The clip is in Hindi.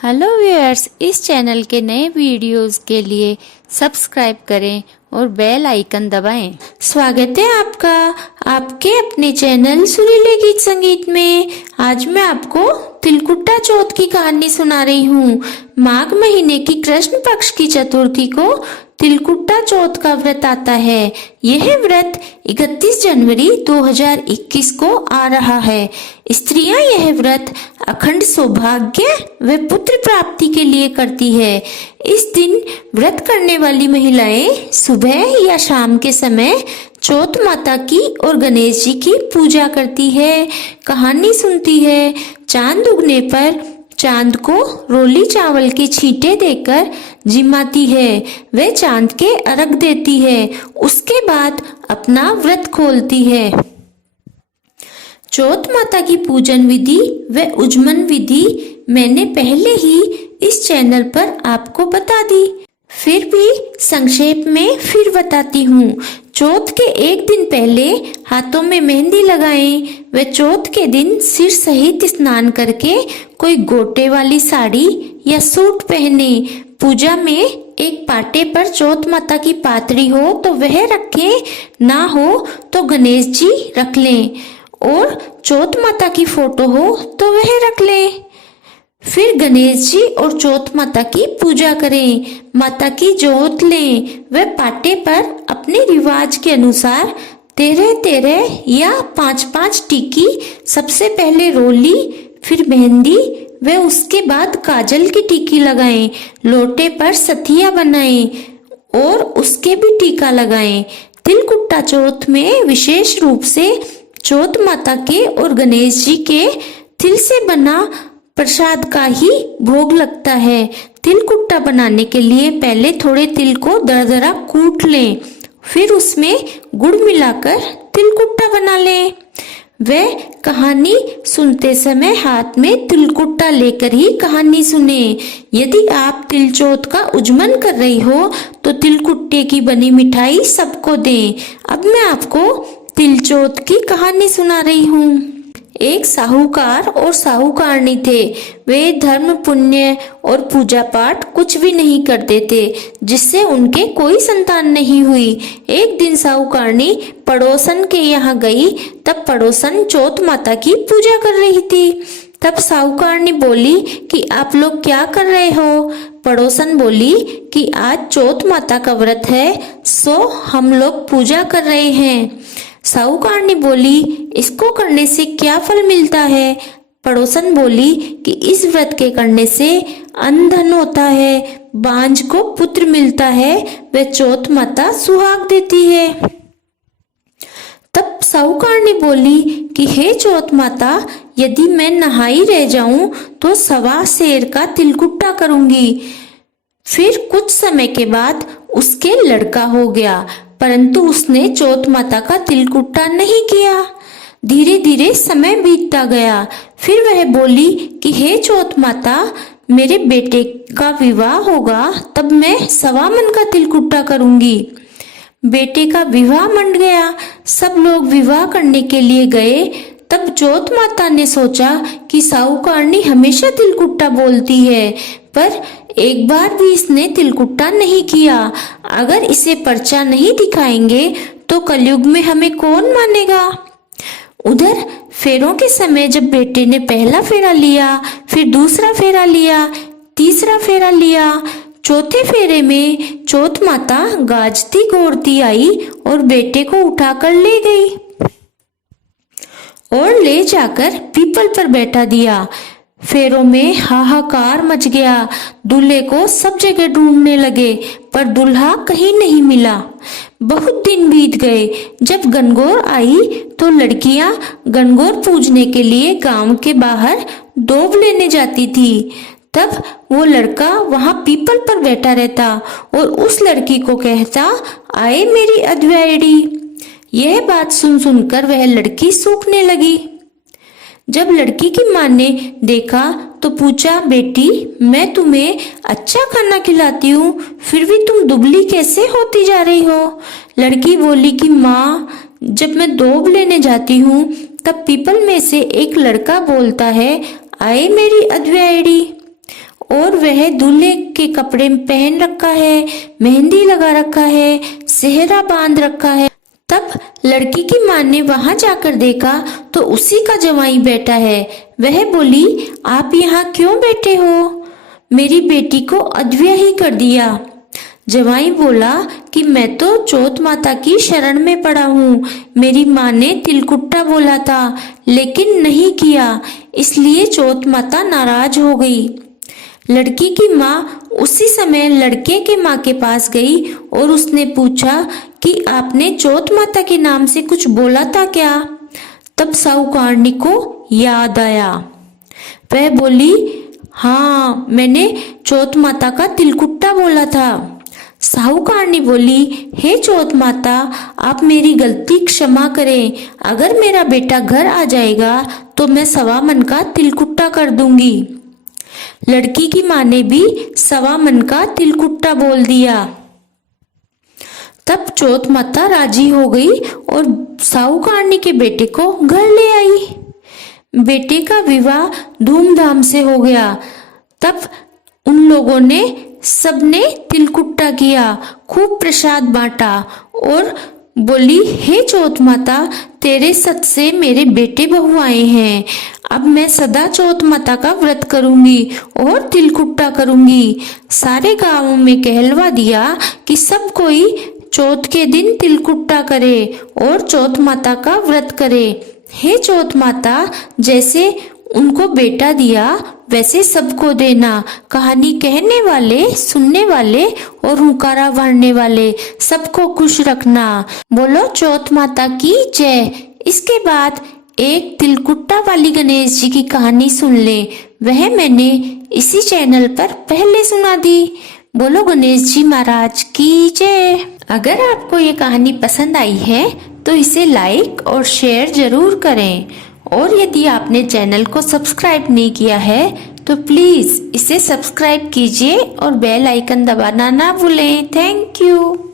हेलो व्यूअर्स, इस चैनल के नए वीडियोस के लिए सब्सक्राइब करें और बेल आइकन दबाएं। स्वागत है आपका आपके अपने चैनल सुरीले गीत संगीत में। आज मैं आपको तिलकुट्टा चौथ की कहानी सुना रही हूँ। माघ महीने की कृष्ण पक्ष की चतुर्थी को तिलकुट्टा चौथ का व्रत आता है। यह व्रत 31 जनवरी 2021 को आ रहा है। स्त्रियां यह व्रत अखंड सौभाग्य व पुत्र प्राप्ति के लिए करती है। इस दिन व्रत करने वाली महिलाएं सुबह या शाम के समय चौथ माता की और गणेश जी की पूजा करती है, कहानी सुनती है। चांद उगने पर चांद को रोली चावल के छींटे देकर जिमाती है, वे चांद के अर्घ देती है। उसके बाद अपना व्रत खोलती है। चौथ माता की पूजन विधि व उज्मन विधि मैंने पहले ही इस चैनल पर आपको बता दी, फिर भी संक्षेप में फिर बताती हूँ। चौथ के एक दिन पहले हाथों में मेहंदी लगाएं व चौथ के दिन सिर सहित स्नान करके कोई गोटे वाली साड़ी या सूट पहने। पूजा में एक पाटे पर चौथ माता की पातरी हो तो वह रखें, ना हो तो गणेश जी रख लें, और चौथ माता की फोटो हो तो वह रख लें। फिर गणेश जी और चौथ माता की पूजा करें, माता की जोत लें व पाटे पर अपने रिवाज के अनुसार 13-13 या 5-5 टिक्की, सबसे पहले रोली, फिर मेहंदी व उसके बाद काजल की टिक्की लगाएं। लोटे पर सथिया बनाएं और उसके भी टीका लगाएं। तिलकुट्टा चौथ में विशेष रूप से चौथ माता के और गणेश जी के तिल से बना प्रसाद का ही भोग लगता है। तिलकुट्टा बनाने के लिए पहले थोड़े तिल को दरदरा कूट लें, फिर उसमें गुड़ मिलाकर तिलकुट्टा बना लें। वह कहानी सुनते समय हाथ में तिलकुट्टा लेकर ही कहानी सुने। यदि आप तिल चौथ का उज्मन कर रही हो तो तिलकुट्टे की बनी मिठाई सबको दें। अब मैं आपको तिल चौथ की कहानी सुना रही हूँ। एक साहूकार और साहूकारनी थे। वे धर्म, पुण्य और पूजा पाठ कुछ भी नहीं करते थे, जिससे उनके कोई संतान नहीं हुई। एक दिन साहूकारनी पड़ोसन के यहाँ गई, तब पड़ोसन चौथ माता की पूजा कर रही थी। तब साहूकारनी बोली कि आप लोग क्या कर रहे हो? पड़ोसन बोली कि आज चौथ माता का व्रत है, सो हम लोग पूजा कर रहे हैं। साहूकारनी बोली, इसको करने से क्या फल मिलता है? पड़ोसन बोली कि इस व्रत के करने से अन्न धन होता है, बांझ को पुत्र मिलता है, व चौथ माता सुहाग देती है। तब साहूकारनी बोली कि हे चौथ माता, यदि मैं नहाई रह जाऊं तो 1.25 सेर का तिलकुट्टा करूंगी। फिर कुछ समय के बाद उसके लड़का हो गया, परंतु उसने चौथ माता का तिलकुट्टा नहीं किया। धीरे धीरे समय बीतता गया। फिर वह बोली कि हे चौथ माता, मेरे बेटे का विवाह होगा, तब मैं 1.25 मन का तिलकुट्टा करूंगी। बेटे का विवाह मंड गया। सब लोग विवाह करने के लिए गए। तब चौथ माता ने सोचा कि साहूकारनी हमेशा तिलकुट्टा बोलती है, पर एक बार भी इसने तिलकुट्टा नहीं किया। अगर इसे पर्चा नहीं दिखाएंगे तो कलयुग में हमें कौन मानेगा? उधर फेरों के समय जब बेटे ने पहला फेरा लिया, फिर दूसरा फेरा लिया, तीसरा फेरा लिया, चौथे फेरे में चौथ माता गाजती गौरती आई और बेटे को उठाकर ले गई और ले जाकर पीपल पर बैठा दिया। फेरों में हाहाकार मच गया। दूल्हे को सब जगह ढूंढने लगे, पर दूल्हा कहीं नहीं मिला। बहुत दिन बीत गए। जब गणगौर आई तो लड़कियां गणगौर पूजने के लिए गांव के बाहर दोब लेने जाती थी। तब वो लड़का वहां पीपल पर बैठा रहता और उस लड़की को कहता, आए मेरी अधवैड़ी। यह बात सुन सुनकर वह लड़की सूखने लगी। जब लड़की की माँ ने देखा तो पूछा, बेटी, मैं तुम्हें अच्छा खाना खिलाती हूँ, फिर भी तुम दुबली कैसे होती जा रही हो? लड़की बोली कि माँ, जब मैं दोब लेने जाती हूँ तब पीपल में से एक लड़का बोलता है, आए मेरी अधवैड़ी। वह दूल्हे के कपड़े पहन रखा है, मेहंदी लगा रखा है, सेहरा बांध रखा है। तब लड़की की माँ ने वहां जाकर देखा तो उसी का जवाई बैठा है। वह बोली, आप यहाँ क्यों बैठे हो? मेरी बेटी को अधविया ही कर दिया। जवाई बोला कि मैं तो चौथ माता की शरण में पड़ा हूँ। मेरी माँ ने तिलकुट्टा बोला था लेकिन नहीं किया, इसलिए चौथ माता नाराज हो गई। लड़की की माँ उसी समय लड़के के माँ के पास गई और उसने पूछा कि आपने चौथ माता के नाम से कुछ बोला था क्या? तब साहूकारनी को याद आया। वह बोली, हाँ, मैंने चौथ माता का तिलकुट्टा बोला था। साहूकारनी बोली, हे चौथ माता, आप मेरी गलती क्षमा करें। अगर मेरा बेटा घर आ जाएगा तो मैं 1.25 मन का तिलकुट्टा कर दूंगी। लड़की की माँ ने भी 1.25 मन का तिलकुट्टा बोल दिया। तब चौथ माता राजी हो गई और साहूकारनी के बेटे को घर ले आई। बेटे का विवाह धूमधाम से हो गया। तब उन लोगों ने सबने तिलकुट्टा किया, खूब प्रसाद बांटा और बोली, हे चौथ माता, तेरे सत से मेरे बेटे बहू आए हैं। अब मैं सदा चौथ माता का व्रत करूंगी और तिलकुट्टा करूंगी। सारे गांव में कहलवा दिया कि सब कोई चौथ के दिन तिलकुट्टा करे और चौथ माता का व्रत करे। हे चौथ माता, जैसे उनको बेटा दिया वैसे सबको देना। कहानी कहने वाले, सुनने वाले और हुंकारा भरने वाले सबको खुश रखना। बोलो चौथ माता की जय। इसके बाद एक तिलकुट्टा वाली गणेश जी की कहानी सुन ले। वह मैंने इसी चैनल पर पहले सुना दी। बोलो गणेश जी महाराज की जय। अगर आपको ये कहानी पसंद आई है तो इसे लाइक और शेयर जरूर करें, और यदि आपने चैनल को सब्सक्राइब नहीं किया है तो प्लीज इसे सब्सक्राइब कीजिए और बेल आइकन दबाना ना भूलें। Thank you.